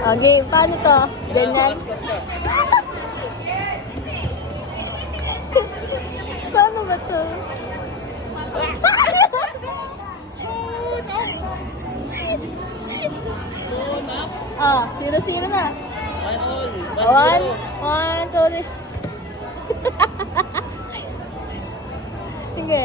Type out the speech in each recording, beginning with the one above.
Okay, paano to? Ganyan? Paano ba to? Ah, 0-0 na. One, two, three. Sige.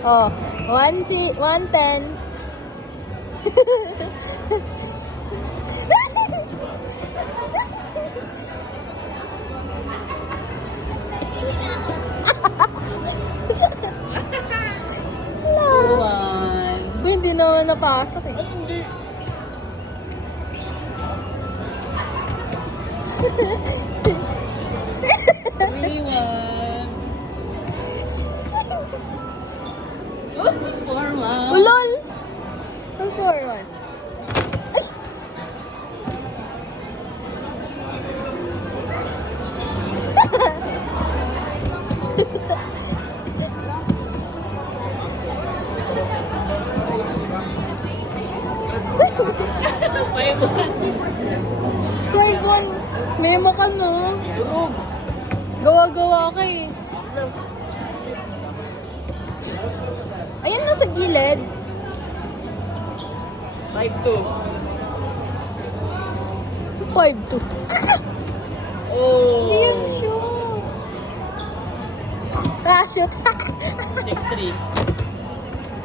Oh, 110. Hindi naman napasok eh. Hindi. Ulol! Ang 4-1. Mema ka no? Gawa-gawa ka eh. Ayan lang sa gilid. 5-2. 5-2. Oh. Ayan shoot. Ah, shoot. 6-3.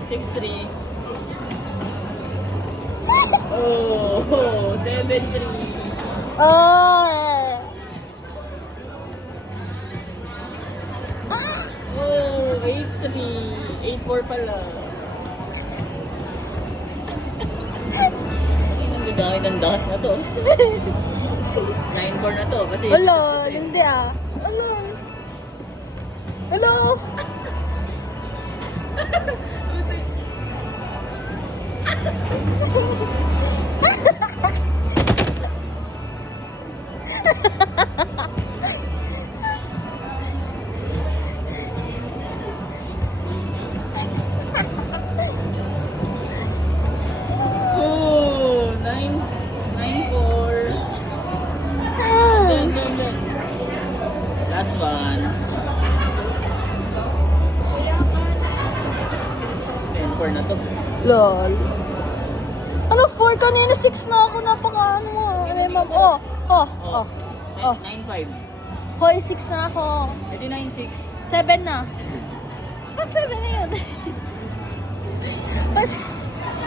6-3. Oh, 7-3. Oh. Oh, 8-3. 8-4 pala. Ang gagamit ng dahas na to. 9-4 na to. Kasi Hello, hindi ah. Hello. Hello. Oh, 9-4. Dun. Last one. 10-4 na to. Lol. Ano 4? Kanina 6 na ako. Napaka-ano mo. Oh. 9-5. Hoy, 6 na ako. Pwede 9-6. 7 na. Saan 7 na yun?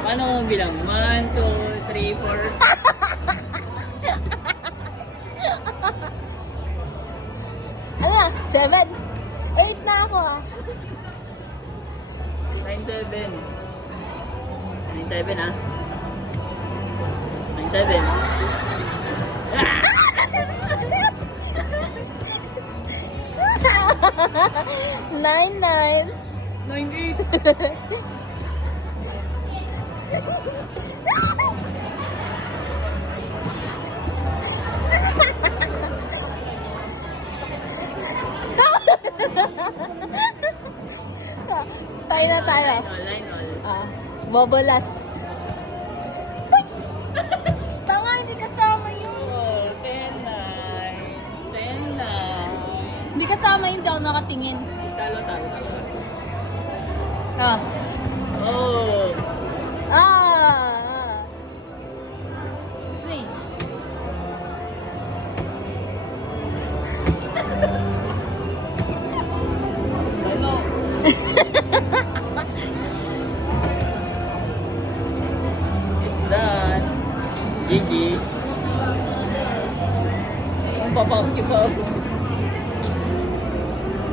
Paano mo bilang? 1, 2, 3, 4. Ano na? 7? 8 na ako ah. 9-7. 9-7 ah. 9-7. Ah! 9-9. 9-8. Tayo na tayo. Line all. Bobolas. Tanga, hindi kasama yun. Oh, 10-9. 10-9. Hindi kasama yun, hindi ako nakatingin. Talo. Ah. Oh. Ah. Say. Ano?